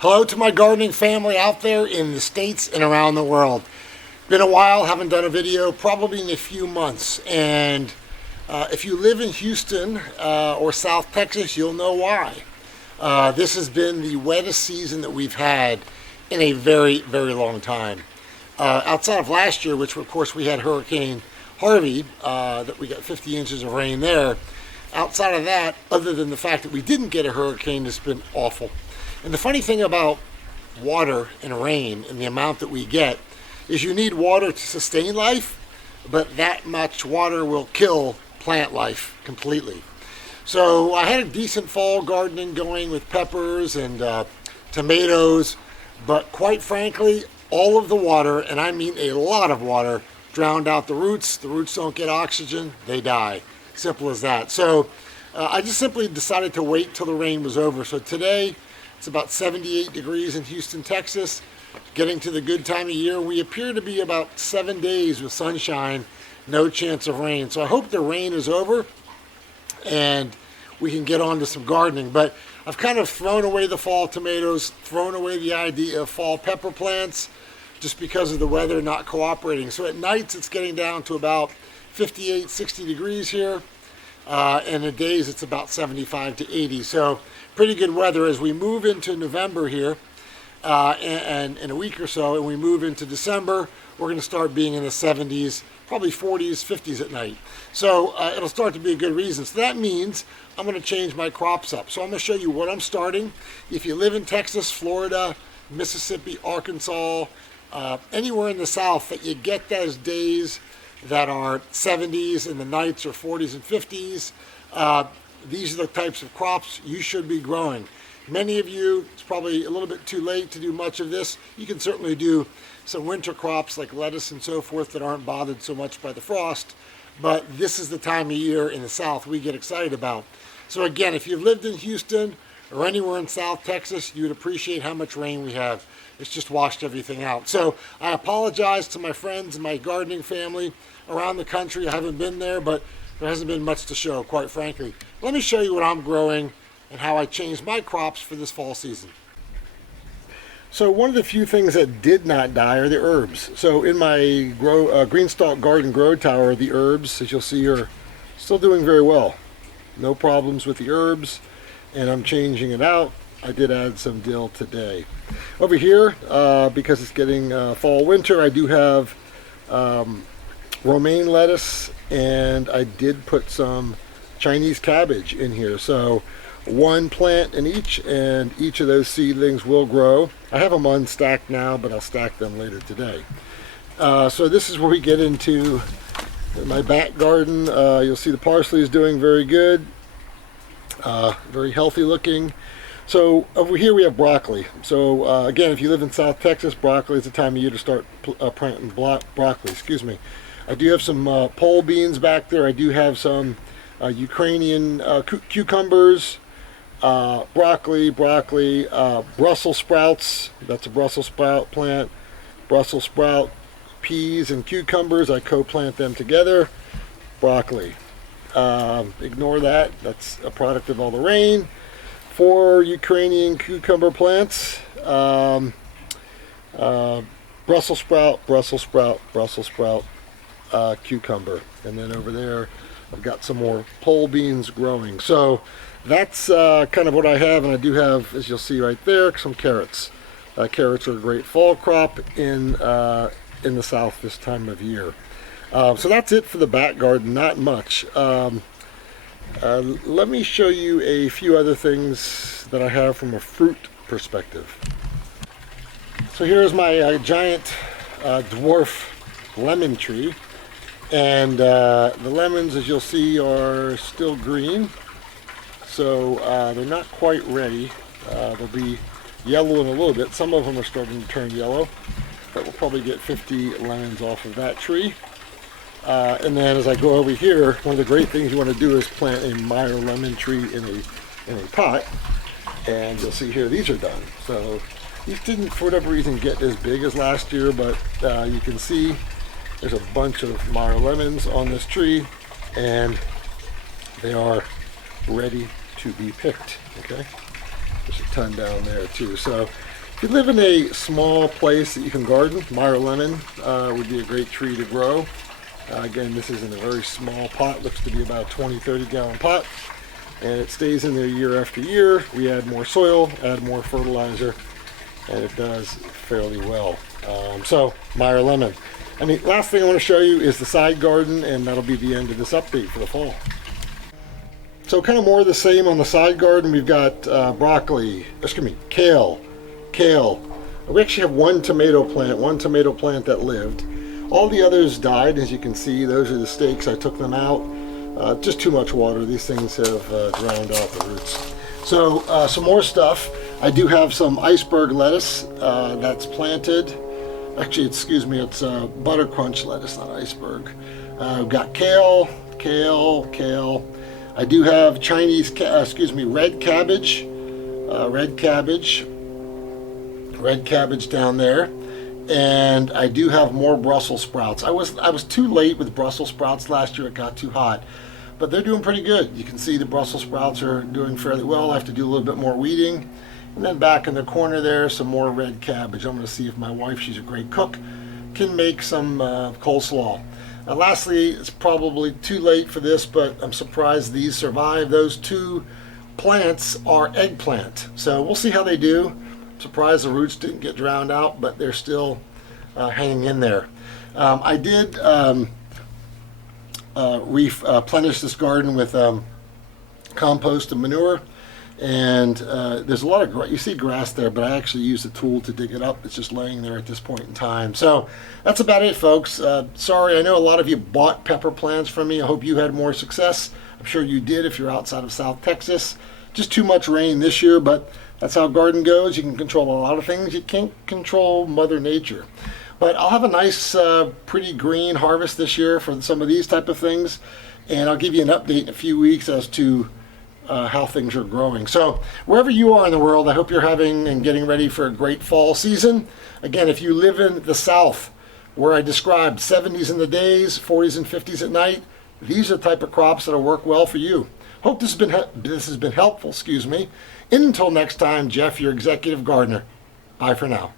Hello to my gardening family out there in the States and around the world. Been a while, haven't done a video, probably in a few months. And if you live in Houston or South Texas, you'll know why. This has been the wettest season that we've had in a very, very long time. Outside of last year, which of course we had Hurricane Harvey, that we got 50 inches of rain there. Outside of that, other than the fact that we didn't get a hurricane, it's been awful. And the funny thing about water and rain and the amount that we get is you need water to sustain life, but that much water will kill plant life completely. So I had a decent fall gardening going with peppers and tomatoes, but quite frankly, all of the water, and I mean a lot of water, drowned out the roots. The roots don't get oxygen, they die. Simple as that. So I just simply decided to wait till the rain was over. So today, it's about 78 degrees in Houston, Texas, getting to the good time of year. We appear to be about 7 days with sunshine, no chance of rain. So I hope the rain is over and we can get on to some gardening. But I've kind of thrown away the fall tomatoes, thrown away the idea of fall pepper plants just because of the weather not cooperating. So at nights it's getting down to about 58, 60 degrees here. And the days it's about 75 to 80. So pretty good weather as we move into November here and in a week or so, and we move into December, we're going to start being in the 70s, probably 40s, 50s at night. So it'll start to be a good reason. So that means I'm going to change my crops up. So I'm going to show you what I'm starting. If you live in Texas, Florida, Mississippi, Arkansas, anywhere in the South that you get those days that are 70s and the nights are 40s and 50s. These are the types of crops you should be growing. Many of you, it's probably a little bit too late to do much of this. You can certainly do some winter crops like lettuce and so forth that aren't bothered so much by the frost, but this is the time of year in the South we get excited about. So again, if you've lived in Houston or anywhere in South Texas, you would appreciate how much rain we have. It's just washed everything out. So I apologize to my friends and my gardening family around the country. I haven't been there, but there hasn't been much to show, quite frankly. Let me show you what I'm growing and how I changed my crops for this fall season. So one of the few things that did not die are the herbs. So in my green stalk garden grow tower, the herbs, as you'll see, are still doing very well. No problems with the herbs, and I'm changing it out. I did add some dill today. Over here, because it's getting fall winter, I do have romaine lettuce, and I did put some Chinese cabbage in here. So one plant in each, and each of those seedlings will grow. I have them unstacked now, but I'll stack them later today. So this is where we get into my back garden. You'll see the parsley is doing very good, very healthy looking. So over here we have broccoli. So again, if you live in South Texas, broccoli is the time of year to start planting broccoli. Excuse me. I do have some pole beans back there. I do have some Ukrainian cucumbers, broccoli, Brussels sprouts. That's a Brussels sprout plant. Brussels sprout, peas, and cucumbers. I co-plant them together. Broccoli. Ignore that. That's a product of all the rain. 4 Ukrainian cucumber plants. Brussels sprout, cucumber. And then over there I've got some more pole beans growing. So that's kind of what I have, and I do have, as you'll see right there, some carrots. Carrots are a great fall crop in the South this time of year. So that's it for the back garden, not much. Let me show you a few other things that I have from a fruit perspective. So here's my giant dwarf lemon tree, and the lemons, as you'll see, are still green, so they're not quite ready. They'll be yellow in a little bit. Some of them are starting to turn yellow, but we'll probably get 50 lemons off of that tree. And then as I go over here, one of the great things you want to do is plant a Meyer lemon tree in a pot, and you'll see here these are done. So these didn't, for whatever reason, get as big as last year, but you can see there's a bunch of Meyer lemons on this tree, and they are ready to be picked. Okay, There's a ton down there too. So if you live in a small place that you can garden, Meyer lemon would be a great tree to grow. Again, this is in a very small pot, looks to be about a 20-30 gallon pot, and it stays in there year after year. We add more soil, add more fertilizer, and it does fairly well. So Meyer lemon. And the last thing I want to show you is the side garden, and that'll be the end of this update for the fall. So kind of more of the same on the side garden. We've got kale. We actually have one tomato plant that lived. All the others died, as you can see. Those are the stakes. I took them out. Just too much water. These things have drowned out the roots. So some more stuff. I do have some iceberg lettuce that's planted. Actually, excuse me, it's butter crunch lettuce, not iceberg. We've got kale. I do have red cabbage down there. And I do have more Brussels sprouts. I was too late with Brussels sprouts last year. It got too hot, but they're doing pretty good. You can see the Brussels sprouts are doing fairly well. I have to do a little bit more weeding. And then back in the corner there, some more red cabbage. I'm going to see if my wife, she's a great cook, can make some coleslaw. Lastly, it's probably too late for this, but I'm surprised these survived. Those two plants are eggplant. So we'll see how they do. Surprised the roots didn't get drowned out, but they're still hanging in there. I did replenish this garden with compost and manure, and there's a lot of you see grass there, but I actually used a tool to dig it up. It's just laying there at this point in time. So that's about it, folks. Sorry, I know a lot of you bought pepper plants from me. I hope you had more success. I'm sure you did if you're outside of South Texas. Just too much rain this year, but that's how garden goes. You can control a lot of things. You can't control Mother Nature. But I'll have a nice, pretty green harvest this year for some of these type of things. And I'll give you an update in a few weeks as to how things are growing. So wherever you are in the world, I hope you're having and getting ready for a great fall season. Again, if you live in the South, where I described 70s in the days, 40s and 50s at night, these are the type of crops that'll work well for you. Hope this has been helpful, Until next time, Jeff, your executive gardener. Bye for now.